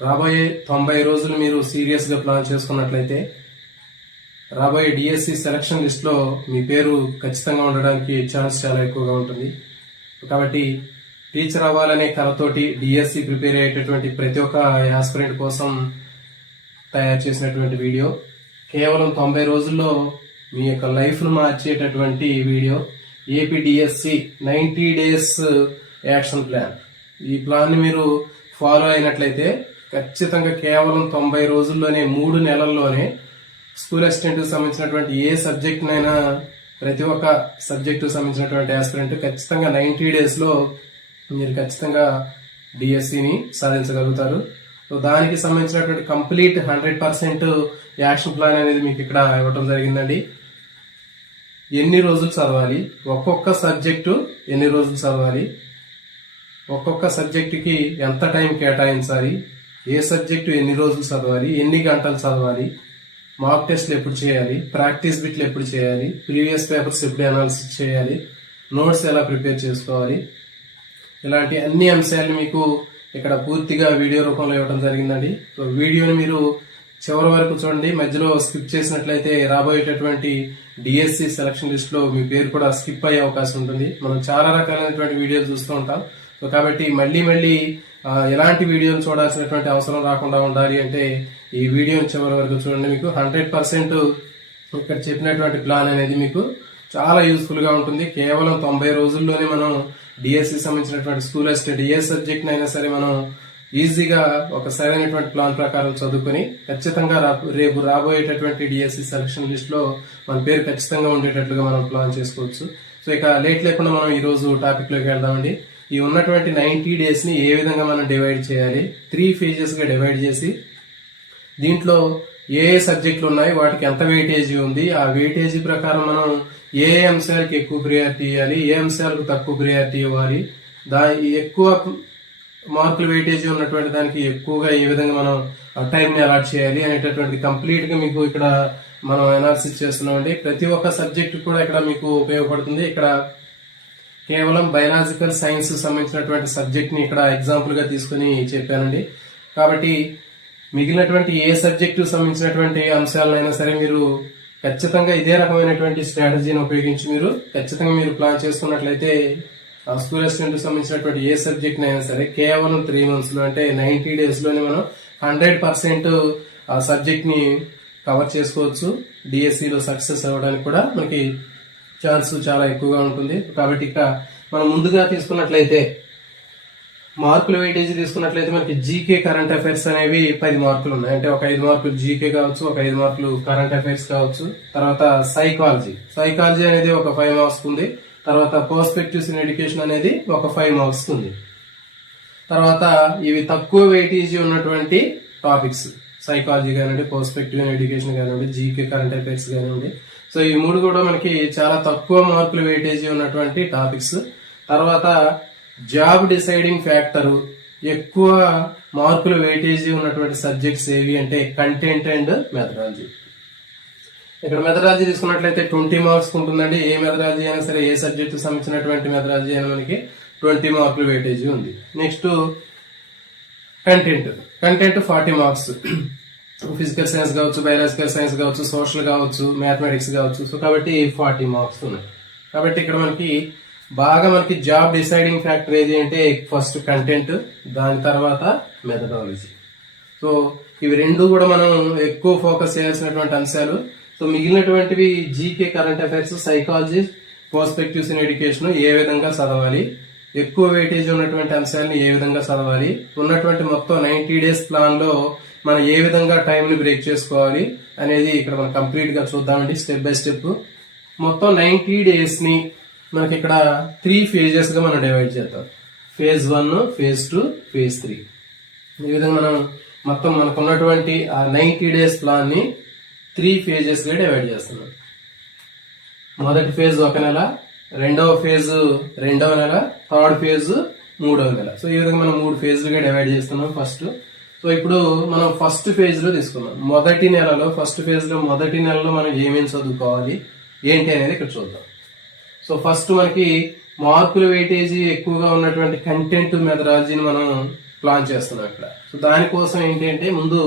రాబోయే తొంభై రోజులు మీరు సీరియస్గా ప్లాన్ చేసుకున్నట్లయితే రాబోయే డిఎస్సి సెలక్షన్ లిస్ట్లో మీ పేరు ఖచ్చితంగా ఉండడానికి ఛాన్స్ చాలా ఎక్కువగా ఉంటుంది. కాబట్టి టీచర్ అవ్వాలనే కలతోటి డిఎస్సి ప్రిపేర్ అయ్యేటటువంటి ప్రతి ఒక్క ఆస్పిరెంట్ కోసం తయారు చేసినటువంటి వీడియో కేవలం తొంభై రోజుల్లో మీ యొక్క లైఫ్ను మార్చేటటువంటి video APDSC ninety days action plan ఈ ప్లాన్ మీరు ఫాలో అయినట్లయితే ఖచ్చితంగా కేవలం తొంభై రోజుల్లోనే మూడు నెలల్లోనే స్కూల్ అసిస్టెంట్ సంబంధించినటువంటి ఏ సబ్జెక్ట్నైనా ప్రతి ఒక్క సబ్జెక్టు సంబంధించినటువంటి ఆస్పిరెంట్ ఖచ్చితంగా నైంటీ డేస్లో మీరు ఖచ్చితంగా డిఎస్సిని సాధించగలుగుతారు. సో దానికి సంబంధించినటువంటి complete hundred percent action plan అనేది మీకు ఇక్కడ ఇవ్వడం జరిగిందండి. ఎన్ని రోజులు చదవాలి? ఒక్కొక్క సబ్జెక్టు ఎన్ని రోజులు చదవాలి? ఒక్కొక్క సబ్జెక్టుకి ఎంత టైం కేటాయించాలి? ఏ సబ్జెక్టు ఎన్ని రోజులు చదవాలి ఎన్ని గంటలు చదవాలి మాక్ టెస్ట్లు ఎప్పుడు చేయాలి ప్రాక్టీస్ బిట్లు ఎప్పుడు చేయాలి ప్రీవియస్ పేపర్స్ ఎప్పుడు అనాలిసిస్ చేయాలి నోట్స్ ఎలా ప్రిపేర్ చేసుకోవాలి ఇలాంటి అన్ని అంశాలు మీకు ఇక్కడ పూర్తిగా వీడియో రూపంలో ఇవ్వడం జరిగిందండి. సో వీడియోని మీరు చివరి వరకు చూడండి. మధ్యలో స్కిప్ చేసినట్లయితే రాబోయేటటువంటి డిఎస్సి సెలక్షన్ లిస్ట్లో మీ పేరు కూడా స్కిప్ అయ్యే అవకాశం ఉంటుంది. మనం చాలా రకాలైనటువంటి వీడియోలు చూస్తూ ఉంటాం. సో కాబట్టి మళ్ళీ మళ్ళీ ఎలాంటి వీడియోలు చూడాల్సినటువంటి అవసరం రాకుండా ఉండాలి అంటే ఈ వీడియోని చివరి వరకు చూడండి మీకు. హండ్రెడ్ పర్సెంట్ ఇక్కడ చెప్పినటువంటి ప్లాన్ అనేది మీకు చాలా యూస్ఫుల్గా ఉంటుంది. కేవలం తొంభై రోజుల్లోనే మనం డిఎస్సి సంబంధించినటువంటి స్కూల్ అసిస్టెంట్ ఏ సబ్జెక్ట్ అయినా సరే మనం ఈజీగా ఒక సరైనటువంటి ప్లాన్ ప్రకారం చదువుకొని ఖచ్చితంగా రేపు రాబోయేటటువంటి డిఎస్సి సెలక్షన్ లిస్ట్లో మన పేరు ఖచ్చితంగా ఉండేటట్లుగా మనం ప్లాన్ చేసుకోవచ్చు. సో ఇక లేట్ లేకుండా మనం ఈరోజు టాపిక్లోకి వెళ్దామండి. ఈ ఉన్నటువంటి నైన్టీ డేస్ని ఏ విధంగా మనం డివైడ్ చేయాలి? త్రీ ఫేజెస్గా డివైడ్ చేసి దీంట్లో ఏ ఏ సబ్జెక్టులు ఉన్నాయి? వాటికి ఎంత వెయిటేజీ ఉంది? ఆ వెయిటేజీ ప్రకారం మనం ఏ ఏ అంశాలకి ఎక్కువ ప్రియారిటీ ఇవ్వాలి? ఏ అంశాలకు తక్కువ ప్రియారిటీ ఇవ్వాలి? దా ఎక్కువ మార్కులు వెయిటేజీ ఉన్నటువంటి దానికి ఎక్కువగా ఏ విధంగా మనం టైంని అలాట్ చేయాలి అనేటటువంటి కంప్లీట్గా మీకు ఇక్కడ మనం అనాలిసిస్ చేస్తున్నామండి. ప్రతి ఒక్క సబ్జెక్ట్ కూడా ఇక్కడ మీకు ఉపయోగపడుతుంది. ఇక్కడ కేవలం బయలాజికల్ సైన్స్ సంబంధించినటువంటి సబ్జెక్ట్ని ఇక్కడ ఎగ్జాంపుల్గా తీసుకుని చెప్పానండి. కాబట్టి మిగిలినటువంటి ఏ సబ్జెక్టు సంబంధించినటువంటి అంశాలైనా సరే మీరు ఖచ్చితంగా ఇదే రకమైనటువంటి స్ట్రాటజీని ఉపయోగించి మీరు ఖచ్చితంగా మీరు ప్లాన్ చేసుకున్నట్లయితే ఆ స్కూల్ అసిస్టెంట్ సంబంధించినటువంటి ఏ సబ్జెక్ట్ అయినా సరే కేవలం త్రీ మంత్స్లో అంటే నైన్టీ డేస్లోనే మనం హండ్రెడ్ పర్సెంట్ ఆ సబ్జెక్ట్ని కవర్ చేసుకోవచ్చు. డిఎస్సిలో సక్సెస్ అవ్వడానికి కూడా మనకి ఛాన్స్ చాలా ఎక్కువగా ఉంటుంది. కాబట్టి ఇక్కడ మనం ముందుగా తీసుకున్నట్లయితే మార్కుల వెయిటేజ్ తీసుకున్నట్లయితే మనకి జీకే కరెంట్ అఫైర్స్ అనేవి పది మార్కులు ఉన్నాయి. అంటే ఒక ఐదు మార్కులు జీకే కావచ్చు ఒక ఐదు మార్కులు కరెంట్ అఫైర్స్ కావచ్చు. తర్వాత సైకాలజీ సైకాలజీ అనేది ఒక ఫైవ్ మార్క్స్ ఉంది. తర్వాత పర్స్పెక్టివ్స్ ఇన్ ఎడ్యుకేషన్ అనేది ఒక ఫైవ్ మార్క్స్ ఉంది. తర్వాత ఇవి తక్కువ వెయిటేజ్ ఉన్నటువంటి టాపిక్స్ సైకాలజీ కానివ్వండి పర్స్పెక్టివ్ ఇన్ ఎడ్యుకేషన్ కానివ్వండి జీకే కరెంట్ అఫైర్స్ కానివ్వండి. సో ఈ మూడు కూడా మనకి చాలా తక్కువ మార్కులు వెయిటేజీ ఉన్నటువంటి టాపిక్స్. తర్వాత జాబ్ డిసైడింగ్ ఫ్యాక్టర్ ఎక్కువ మార్కులు వెయిటేజీ ఉన్నటువంటి సబ్జెక్ట్స్ ఏవి అంటే కంటెంట్ అండ్ మెథడాలజీ. ఇక్కడ మెథడాలజీ తీసుకున్నట్లయితే ట్వంటీ మార్క్స్ ఉంటుందండి. ఏ మెథడాలజీ అయినా సరే ఏ సబ్జెక్ట్ సంబంధించినటువంటి మెథడాలజీ అయినా మనకి ట్వంటీ మార్కులు వెయిటేజీ ఉంది. Next content. Content forty marks. Physical science కావచ్చు బయాలజికల్ సైన్స్ కావచ్చు సోషల్ కావచ్చు మ్యాథమెటిక్స్ కావచ్చు. సో కాబట్టి ఫార్టీ మార్క్స్ ఉన్నాయి? కాబట్టి ఇక్కడ మనకి బాగా మనకి జాబ్ డిసైడింగ్ ఫ్యాక్టర్ ఏది అంటే ఫస్ట్ కంటెంట్ దాని తర్వాత మెథడాలజీ సో ఇవి రెండు కూడా మనం ఎక్కువ ఫోకస్ చేయాల్సినటువంటి అంశాలు. So మిగిలినటువంటివి GK current affairs psychology perspectives in education ఏ విధంగా చదవాలి? ఎక్కువ వెయిటేజ్ ఉన్నటువంటి అంశాలను ఏ విధంగా చదవాలి? ఉన్నటువంటి మొత్తం నైన్టీ డేస్ ప్లాన్లో మనం ఏ విధంగా టైంని బ్రేక్ చేసుకోవాలి అనేది ఇక్కడ మనం కంప్లీట్గా చూద్దామండి స్టెప్ బై స్టెప్ మొత్తం నైంటీ డేస్ని మనకి ఇక్కడ త్రీ ఫేజెస్గా మనం డివైడ్ చేద్దాం. Phase one phase two phase three ఈ విధంగా మనం మొత్తం మనకు ఉన్నటువంటి ఆ నైంటీ డేస్ ప్లాన్ని త్రీ ఫేజెస్గా డివైడ్ చేస్తున్నాం. మొదటి ఫేజ్ ఒక నెల రెండవ ఫేజ్ రెండవ నెల థర్డ్ ఫేజ్ మూడవ నెల. సో ఈ విధంగా మనం మూడు ఫేజ్లుగా డివైడ్ చేస్తున్నాం. ఫస్ట్ సో ఇప్పుడు మనం ఫస్ట్ ఫేజ్లో తీసుకున్నాం మొదటి నెలలో ఫస్ట్ ఫేజ్లో మొదటి నెలలో మనం ఏమేమి చదువుకోవాలి? ఏంటి అనేది ఇక్కడ చూద్దాం. సో ఫస్ట్ మనకి మార్కుల వెయిటేజీ ఎక్కువగా ఉన్నటువంటి కంటెంట్ మెథడాలజీని మనం ప్లాన్ చేస్తున్నాం ఇక్కడ. సో దానికోసం ఏంటి అంటే ముందు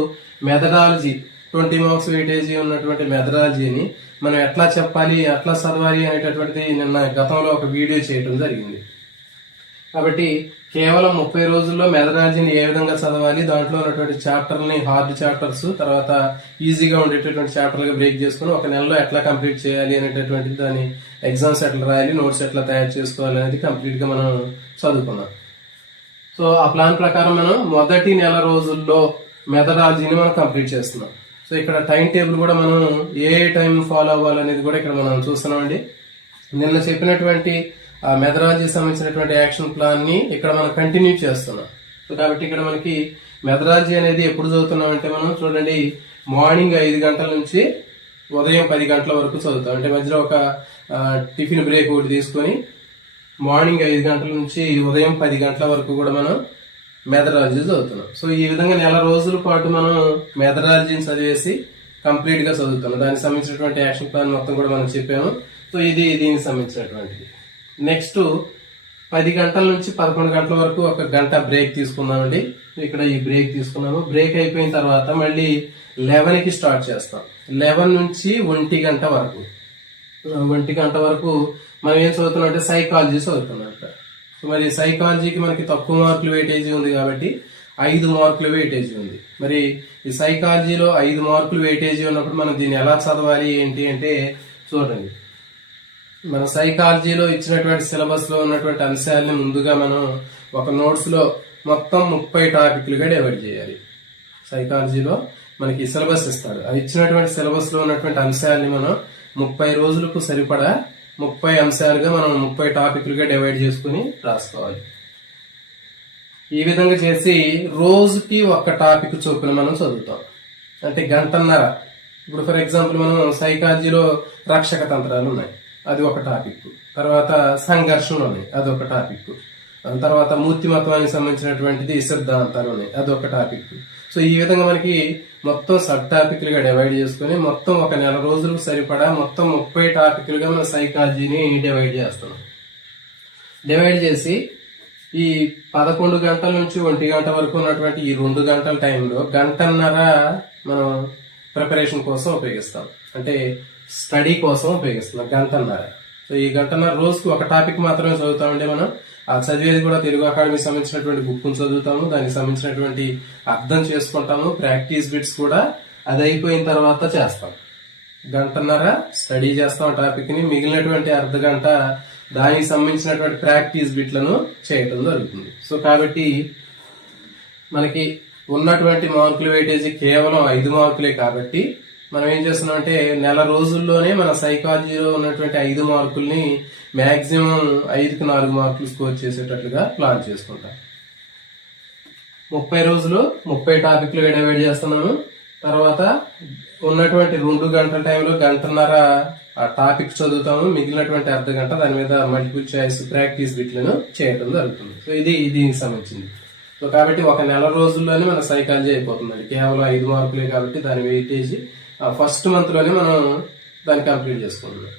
మెథడాలజీ ట్వంటీ మార్క్స్ వెయిటేజీ ఉన్నటువంటి మెథడాలజీని మనం ఎట్లా చెప్పాలి ఎట్లా చదవాలి అనేటటువంటిది నిన్న గతంలో ఒక వీడియో చేయడం జరిగింది. కాబట్టి కేవలం ముప్పై రోజుల్లో మెథడాలజీని ఏ విధంగా చదవాలి? దాంట్లో ఉన్నటువంటి చాప్టర్ని హార్డ్ చాప్టర్స్ తర్వాత ఈజీగా ఉండేటటువంటి చాప్టర్లుగా బ్రేక్ చేసుకుని ఒక నెలలో ఎట్లా కంప్లీట్ చేయాలి అనేటటువంటి దాని ఎగ్జామ్స్ ఎట్లా రాయాలి నోట్స్ ఎట్లా తయారు చేసుకోవాలి అనేది కంప్లీట్గా మనం చదువుకున్నాం. సో ఆ ప్లాన్ ప్రకారం మనం మొదటి నెల రోజుల్లో మెథడాలజీని మనం కంప్లీట్ చేస్తున్నాం. సో ఇక్కడ టైం టేబుల్ కూడా మనం ఏ టైం ఫాలో అవ్వాలనేది కూడా ఇక్కడ మనం చూస్తున్నామండి. నిన్న చెప్పినటువంటి ఆ మెదరాజీ సంబంధించినటువంటి యాక్షన్ ప్లాన్ని ఇక్కడ మనం కంటిన్యూ చేస్తున్నాం. కాబట్టి ఇక్కడ మనకి మెథడాలజీ అనేది ఎప్పుడు చదువుతున్నాం అంటే మనం చూడండి మార్నింగ్ ఐదు గంటల నుంచి ఉదయం పది గంటల వరకు చదువుతాం. అంటే మధ్యలో ఒక టిఫిన్ బ్రేక్ ఒకటి తీసుకొని మార్నింగ్ ఐదు గంటల నుంచి ఉదయం పది గంటల వరకు కూడా మనం మెథడాలజీ చదువుతున్నాం. సో ఈ విధంగా నెల రోజుల పాటు మనం మెథడాలజీని చదివేసి కంప్లీట్గా చదువుతున్నాం. దానికి సంబంధించినటువంటి యాక్షన్ ప్లాన్ మొత్తం కూడా మనం చెప్పాము. సో ఇది దీనికి సంబంధించినటువంటిది. నెక్స్ట్ పది గంటల నుంచి పదకొండు గంటల వరకు ఒక గంట బ్రేక్ తీసుకున్నామండి ఇక్కడ ఈ బ్రేక్ తీసుకున్నాము. బ్రేక్ అయిపోయిన తర్వాత మళ్ళీ లెవెన్కి స్టార్ట్ చేస్తాం. లెవెన్ నుంచి ఒంటి గంట వరకు. ఒంటి గంట వరకు మనం ఏం చదువుతున్నాం అంటే సైకాలజీ చదువుతున్నాం సో మరి సైకాలజీకి మనకి తక్కువ మార్కులు వెయిటేజీ ఉంది కాబట్టి ఐదు మార్కులు వెయిటేజీ ఉంది. మరి ఈ సైకాలజీలో ఐదు మార్కులు వెయిటేజీ ఉన్నప్పుడు మనం దీన్ని ఎలా చదవాలి ఏంటి అంటే చూడండి. మన సైకాలజీలో ఇచ్చినటువంటి సిలబస్లో ఉన్నటువంటి అంశాలని ముందుగా మనం ఒక నోట్స్లో మొత్తం ముప్పై టాపిక్లుగా డివైడ్ చేయాలి. సైకాలజీలో మనకి సిలబస్ ఇస్తాడు. ఆ ఇచ్చినటువంటి సిలబస్లో ఉన్నటువంటి అంశాలని మనం ముప్పై రోజులకు సరిపడా ముప్పై అంశాలుగా మనం ముప్పై టాపిక్లుగా డివైడ్ చేసుకుని రాసుకోవాలి. ఈ విధంగా చేసి రోజుకి ఒక టాపిక్ చొప్పున మనం చదువుతాం. అంటే గంటన్నర. ఇప్పుడు ఫర్ ఎగ్జాంపుల్ మనం సైకాలజీలో రక్షక తంత్రాలు ఉన్నాయి. అది ఒక టాపిక్. తర్వాత సంఘర్షణలు ఉన్నాయి అది ఒక టాపిక్. దాని తర్వాత మూర్తిమత్వానికి సంబంధించినటువంటిది సిద్ధాంతాలు ఉన్నాయి అది ఒక టాపిక్. సో ఈ విధంగా మనకి మొత్తం సబ్ టాపిక్లుగా డివైడ్ చేసుకుని మొత్తం ఒక నెల రోజులకు సరిపడా మొత్తం ముప్పై టాపిక్లుగా మన సైకాలజీని డివైడ్ చేస్తున్నాం. డివైడ్ చేసి ఈ పదకొండు గంటల నుంచి ఒంటి గంట వరకు ఉన్నటువంటి ఈ రెండు గంటల టైంలో గంటన్నర మనం ప్రిపరేషన్ కోసం ఉపయోగిస్తాం. అంటే స్టడీ కోసం ఉపయోగిస్తున్నాం గంటన్నర సో ఈ గంటన్నర రోజుకి ఒక టాపిక్ మాత్రమే చదువుతామండి మనం. ఆ చదివేది కూడా తెలుగు అకాడమీకి సంబంధించినటువంటి బుక్ను చదువుతాము దానికి సంబంధించినటువంటి అర్థం చేసుకుంటాము ప్రాక్టీస్ బిట్స్ కూడా అది అయిపోయిన తర్వాత చేస్తాం. గంటన్నర స్టడీ చేస్తాం టాపిక్ని మిగిలినటువంటి అర్ధ గంట దానికి సంబంధించినటువంటి ప్రాక్టీస్ బిట్లను చేయటం జరుగుతుంది. సో కాబట్టి మనకి ఉన్నటువంటి మార్కుల వెయిటేజీ కేవలం ఐదు మార్కులే కాబట్టి మనం ఏం చేస్తున్నాం అంటే నెల రోజుల్లోనే మన సైకాలజీలో ఉన్నటువంటి ఐదు మార్కుల్ని మ్యాక్సిమం ఐదుకు నాలుగు మార్కులు స్కోర్ చేసేటట్లుగా ప్లాన్ చేసుకుంటాం. ముప్పై రోజులు ముప్పై టాపిక్లు డివైడ్ చేస్తున్నాము. తర్వాత ఉన్నటువంటి రెండు గంటల టైంలో గంటన్నర ఆ టాపిక్ చదువుతాము. మిగిలినటువంటి అర్ధ గంట దాని మీద మల్టిపుల్ చాయిస్ ప్రాక్టీస్ బిట్లను చేయడం జరుగుతుంది. సో ఇది దీనికి సంబంధించింది. సో కాబట్టి ఒక నెల రోజుల్లోనే మన సైకాలజీ అయిపోతుందండి. కేవలం ఐదు మార్కులే కాబట్టి దాని వెయిటేజ్ ఫస్ట్ మంత్లోనే మనం దాన్ని కంప్లీట్ చేసుకుంటున్నాం.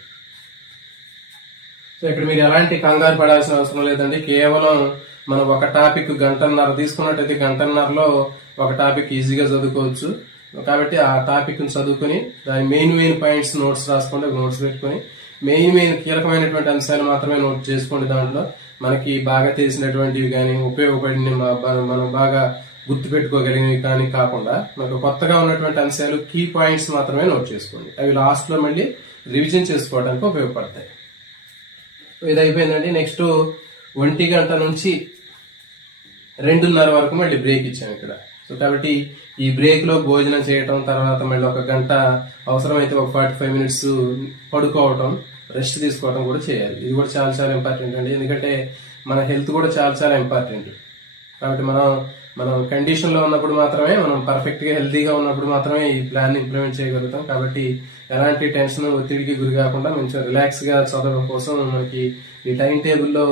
సో ఇక్కడ మీరు ఎలాంటి కంగారు పడాల్సిన అవసరం లేదండి. కేవలం మనం ఒక టాపిక్ గంటన్నర తీసుకున్నట్టయితే గంటన్నరలో ఒక టాపిక్ ఈజీగా చదువుకోవచ్చు. కాబట్టి ఆ టాపిక్ని చదువుకొని దాని మెయిన్ మెయిన్ పాయింట్స్ నోట్స్ రాసుకోండి నోట్స్ పెట్టుకొని మెయిన్ మెయిన్ కీలకమైనటువంటి అంశాలు మాత్రమే నోట్ చేసుకోండి దాంట్లో. మనకి బాగా తెలిసినటువంటివి కానీ ఉపయోగపడిన మనం బాగా గుర్తుపెట్టుకోగలిగినవి కానీ కాకుండా మనకు కొత్తగా ఉన్నటువంటి అంశాలు కీ పాయింట్స్ మాత్రమే నోట్ చేసుకోండి. అవి లాస్ట్లో మళ్ళీ రివిజన్ చేసుకోవడానికి ఉపయోగపడతాయి. ఇది అయిపోయిందండి. నెక్స్ట్ ఒంటి గంట నుంచి రెండున్నర వరకు మళ్ళీ బ్రేక్ ఇచ్చాం ఇక్కడ. సో కాబట్టి ఈ బ్రేక్లో భోజనం చేయటం తర్వాత మళ్ళీ ఒక గంట అవసరమైతే ఒక ఫార్టీ ఫైవ్ మినిట్స్ పడుకోవటం రెస్ట్ తీసుకోవటం కూడా చేయాలి. ఇది కూడా చాలా చాలా ఇంపార్టెంట్ అండి. ఎందుకంటే మన హెల్త్ కూడా చాలా చాలా ఇంపార్టెంట్ కాబట్టి మనం మనం కండిషన్లో ఉన్నప్పుడు మాత్రమే మనం పర్ఫెక్ట్గా హెల్తీగా ఉన్నప్పుడు మాత్రమే ఈ ప్లాన్ ఇంప్లిమెంట్ చేయగలుగుతాం. కాబట్టి ఎలాంటి టెన్షన్ ఒత్తిడికి గురి కాకుండా మంచిగా రిలాక్స్గా చదవడం కోసం మనకి ఈ టైం టేబుల్లో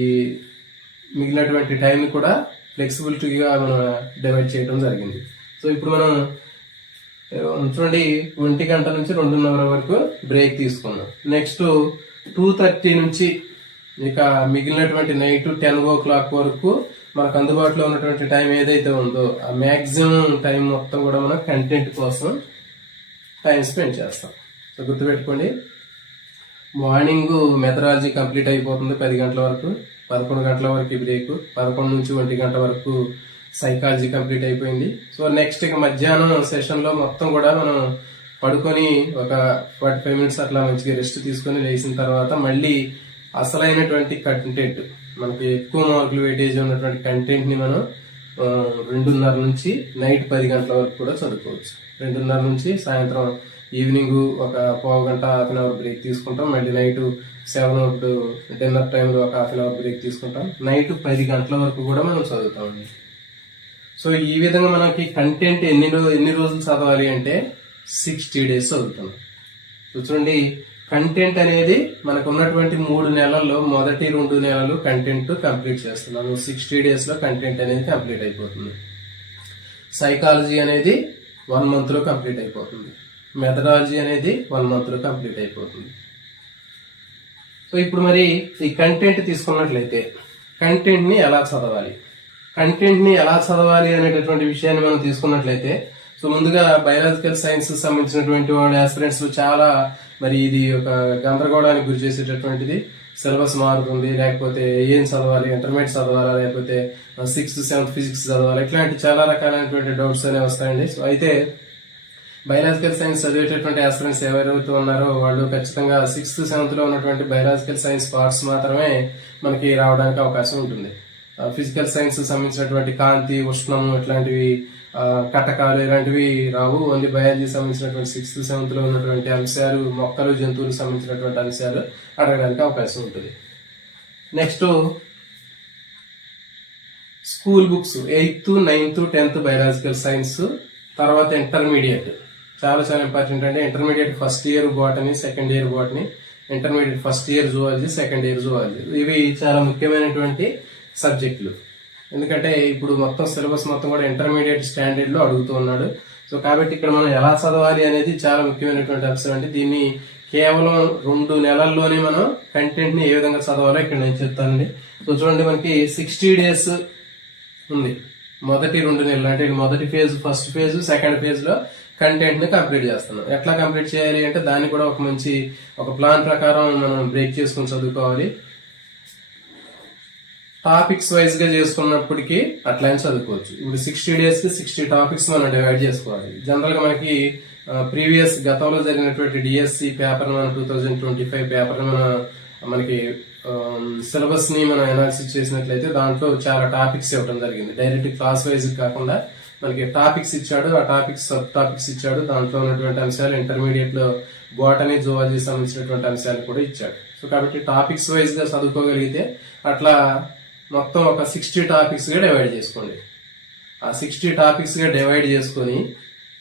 ఈ మిగిలినటువంటి టైం కూడా ఫ్లెక్సిబిలిటీగా మనం డివైడ్ చేయడం జరిగింది. సో ఇప్పుడు మనం చూడండి ఒంటి గంట నుంచి రెండున్నర వరకు బ్రేక్ తీసుకున్నాం. నెక్స్ట్ టూ థర్టీ నుంచి ఇక మిగిలినటువంటి నైట్ టెన్ ఓ క్లాక్ వరకు మనకు అందుబాటులో ఉన్నటువంటి టైం ఏదైతే ఉందో ఆ మ్యాక్సిమం టైం మొత్తం కూడా మనం కంటెంట్ కోసం టైం స్పెండ్ చేస్తాం. సో గుర్తుపెట్టుకోండి మార్నింగ్ మెథడాలజీ కంప్లీట్ అయిపోతుంది పది గంటల వరకు పదకొండు గంటల వరకు బ్రేక్ పదకొండు నుంచి ఒంటి గంట వరకు సైకాలజీ కంప్లీట్ అయిపోయింది. సో నెక్స్ట్ ఇక మధ్యాహ్నం సెషన్లో మొత్తం కూడా మనం పడుకొని ఒక ఫార్టీ ఫైవ్ మినిట్స్ అట్లా మంచిగా రెస్ట్ తీసుకొని లేచిన తర్వాత మళ్ళీ అసలైనటువంటి కంటెంట్ మనకి ఎక్కువ మార్కులు వెయిటేజ్ ఉన్నటువంటి కంటెంట్ని మనం రెండున్నర నుంచి నైట్ పది గంటల వరకు కూడా చదువుకోవచ్చు. రెండున్నర నుంచి సాయంత్రం ఈవినింగ్ ఒక పావు గంట హాఫ్ అన్ అవర్ బ్రేక్ తీసుకుంటాం. మళ్ళీ నైట్ సెవెన్ అవుట్ డిన్నర్ టైంలో ఒక హాఫ్ అన్ అవర్ బ్రేక్ తీసుకుంటాం. నైట్ పది గంటల వరకు కూడా మనం చదువుతామండి. సో ఈ విధంగా మనకి కంటెంట్ ఎన్ని ఎన్ని రోజులు చదవాలి అంటే సిక్స్టీ డేస్ చదువుతాం. సో చూడండి కంటెంట్ అనేది మనకు ఉన్నటువంటి మూడు నెలల్లో మొదటి రెండు నెలలు కంటెంట్ కంప్లీట్ చేస్తున్నాను సిక్స్టీ డేస్లో కంటెంట్ అనేది కంప్లీట్ అయిపోతుంది. సైకాలజీ అనేది వన్ మంత్లో కంప్లీట్ అయిపోతుంది. మెథడాలజీ అనేది వన్ మంత్లో కంప్లీట్ అయిపోతుంది. సో ఇప్పుడు మరి ఈ కంటెంట్ తీసుకున్నట్లయితే కంటెంట్ని ఎలా చదవాలి? కంటెంట్ని ఎలా చదవాలి అనేటటువంటి విషయాన్ని మనం తీసుకున్నట్లయితే సో ముందుగా బయాలజికల్ సైన్స్ సంబంధించినటువంటి వాళ్ళ ఆస్పిరెంట్స్ చాలా మరి ఇది ఒక గందరగోళానికి గురి చేసేటటువంటిది. సిలబస్ మారుతుంది లేకపోతే ఏం చదవాలి ఇంటర్మీడియట్ చదవాలా లేకపోతే సిక్స్త్ సెవెంత్ ఫిజిక్స్ చదవాలి ఇట్లాంటి చాలా రకాలైనటువంటి డౌట్స్ అనేవి వస్తాయండి. సో అయితే బయలాజికల్ సైన్స్ చదివేటటువంటి ఆస్పిరెంట్స్ ఎవరైతే ఉన్నారో వాళ్ళు ఖచ్చితంగా సిక్స్త్ సెవెంత్లో ఉన్నటువంటి బయలాజికల్ సైన్స్ పార్ట్స్ మాత్రమే మనకి రావడానికి అవకాశం ఉంటుంది. ఫిజికల్ సైన్స్ సంబంధించినటువంటి కాంతి ఉష్ణము ఇట్లాంటివి కటకాలు ఇలాంటివి రావు. ఓన్లీ బయాలజీ సంబంధించినటువంటి సిక్స్త్ సెవెంత్లో ఉన్నటువంటి అంశాలు మొక్కలు జంతువులకు సంబంధించినటువంటి అంశాలు అడగడానికి అవకాశం ఉంటుంది. Next school books eighth ninth tenth biological science తర్వాత ఇంటర్మీడియట్ చాలా చాలా ఇంపార్టెంట్ అంటే intermediate first year botany second year botany intermediate first year zoology second year zoology ఇవి చాలా ముఖ్యమైనటువంటి సబ్జెక్టులు ఎందుకంటే ఇప్పుడు మొత్తం సిలబస్ మొత్తం కూడా ఇంటర్మీడియట్ స్టాండర్డ్లో అడుగుతూ ఉన్నాడు. సో కాబట్టి ఇక్కడ మనం ఎలా చదవాలి అనేది చాలా ముఖ్యమైనటువంటి అంశం అండి. దీన్ని కేవలం రెండు నెలల్లోనే మనం కంటెంట్ని ఏ విధంగా చదవాలో ఇక్కడ నేను చెప్తానండి. సో చూడండి మనకి సిక్స్టీ డేస్ ఉంది. మొదటి రెండు నెలలు అంటే మొదటి ఫేజ్ ఫస్ట్ ఫేజ్ సెకండ్ ఫేజ్లో కంటెంట్ని కంప్లీట్ చేస్తున్నాం. ఎట్లా కంప్లీట్ చేయాలి అంటే దాన్ని కూడా ఒక మంచి ఒక ప్లాన్ ప్రకారం మనం బ్రేక్ చేసుకుని చదువుకోవాలి. టాపిక్స్ వైజ్గా చేసుకున్నప్పటికీ అట్లా చదువుకోవచ్చు. ఇప్పుడు సిక్స్టీ డేస్కి సిక్స్టీ టాపిక్స్ మనం డివైడ్ చేసుకోవాలి. జనరల్గా మనకి ప్రీవియస్ గతంలో జరిగినటువంటి డిఎస్సి పేపర్ మన two thousand twenty five paper మన మనకి సిలబస్ని మనం అనాలిసిస్ చేసినట్లయితే దాంట్లో చాలా టాపిక్స్ ఇవ్వడం జరిగింది. డైరెక్ట్ క్లాస్ వైజ్ కాకుండా మనకి టాపిక్స్ ఇచ్చాడు ఆ టాపిక్స్ సబ్ టాపిక్స్ ఇచ్చాడు. దాంట్లో ఉన్నటువంటి అంశాలు ఇంటర్మీడియట్లో బాటనీ జువాలజీ సంబంధించినటువంటి అంశాలు కూడా ఇచ్చాడు. సో కాబట్టి టాపిక్స్ వైజ్గా చదువుకోగలిగితే అట్లా మొత్తం ఒక సిక్స్టీ టాపిక్స్గా డివైడ్ చేసుకోండి. ఆ సిక్స్టీ టాపిక్స్గా డివైడ్ చేసుకొని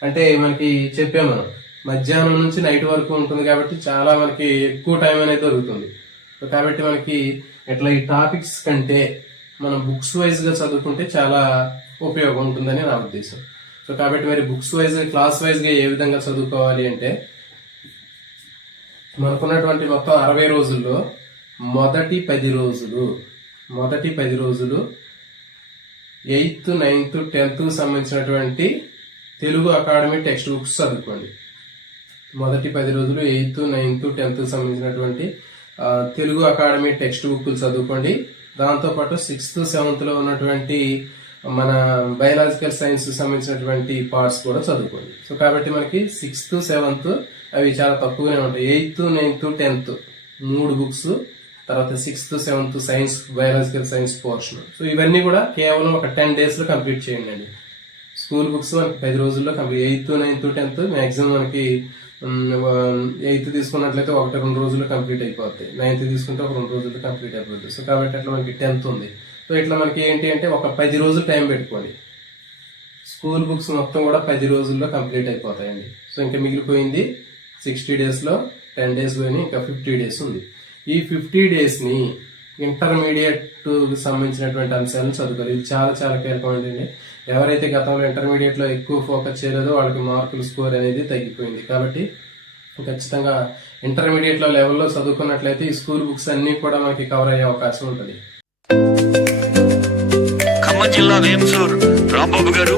అంటే మనకి చెప్పే మనం మధ్యాహ్నం నుంచి నైట్ వరకు ఉంటుంది కాబట్టి చాలా మనకి ఎక్కువ టైం అనేది దొరుకుతుంది. సో కాబట్టి మనకి ఇట్లా ఈ టాపిక్స్ కంటే మనం బుక్స్ వైజ్గా చదువుకుంటే చాలా ఉపయోగం ఉంటుందని నా ఉద్దేశం. సో కాబట్టి మరి బుక్స్ వైజ్ క్లాస్ వైజ్గా ఏ విధంగా చదువుకోవాలి అంటే మనకున్నటువంటి మొత్తం అరవై రోజుల్లో మొదటి పది రోజులు మొదటి పది రోజులు ఎయిత్ నైన్త్ టెన్త్ సంబంధించినటువంటి తెలుగు అకాడమీ టెక్స్ట్ బుక్స్ చదువుకోండి. మొదటి పది రోజులు ఎయిత్ నైన్త్ టెన్త్ సంబంధించినటువంటి తెలుగు అకాడమీ టెక్స్ట్ బుక్లు చదువుకోండి. దాంతోపాటు సిక్స్త్ సెవెంత్లో ఉన్నటువంటి మన బయలాజికల్ సైన్స్ సంబంధించినటువంటి పార్ట్స్ కూడా చదువుకోండి. సో కాబట్టి మనకి సిక్స్త్ సెవెంత్ అవి చాలా తక్కువనే ఉంటాయి. ఎయిత్ నైన్త్ టెన్త్ మూడు బుక్స్ తర్వాత sixth seventh science biological science portion so ఇవన్నీ కూడా కేవలం ఒక టెన్ డేస్లో కంప్లీట్ చేయండి అండి. స్కూల్ బుక్స్ మనకి పది రోజుల్లో complete eighth ninth tenth maximum మనకి ఎయిత్ తీసుకున్నట్లయితే ఒకటి రెండు రోజుల్లో కంప్లీట్ అయిపోతాయి. నైన్త్ తీసుకుంటే ఒక రెండు రోజుల్లో కంప్లీట్ అయిపోతుంది. సో కాబట్టి అట్లా మనకి టెన్త్ ఉంది. సో ఇట్లా మనకి ఏంటి అంటే ఒక పది రోజులు టైం పెట్టుకోండి. స్కూల్ బుక్స్ మొత్తం కూడా పది రోజుల్లో కంప్లీట్ అయిపోతాయండి. సో ఇంకా మిగిలిపోయింది సిక్స్టీ డేస్లో టెన్ డేస్ పోయినాయి ఇంకా ఫిఫ్టీ డేస్ ఉంది. ఈ ఫిఫ్టీ డేస్ని ఇంటర్మీడియట్ సంబంధించినటువంటి అంశాలను చదువుకోవాలి. ఇది చాలా చాలా కీలకమైనది ఎవరైతే గతంలో ఇంటర్మీడియట్లో ఎక్కువ ఫోకస్ చేయలేదో వాళ్ళకి మార్కుల స్కోర్ అనేది తగ్గిపోయింది. కాబట్టి ఖచ్చితంగా ఇంటర్మీడియట్లో లెవెల్లో చదువుకున్నట్లయితే ఈ స్కూల్ బుక్స్ అన్నీ కూడా మనకి కవర్ అయ్యే అవకాశం ఉంటుంది. జిల్లా వేమసూర్. రాంబాబు గారు.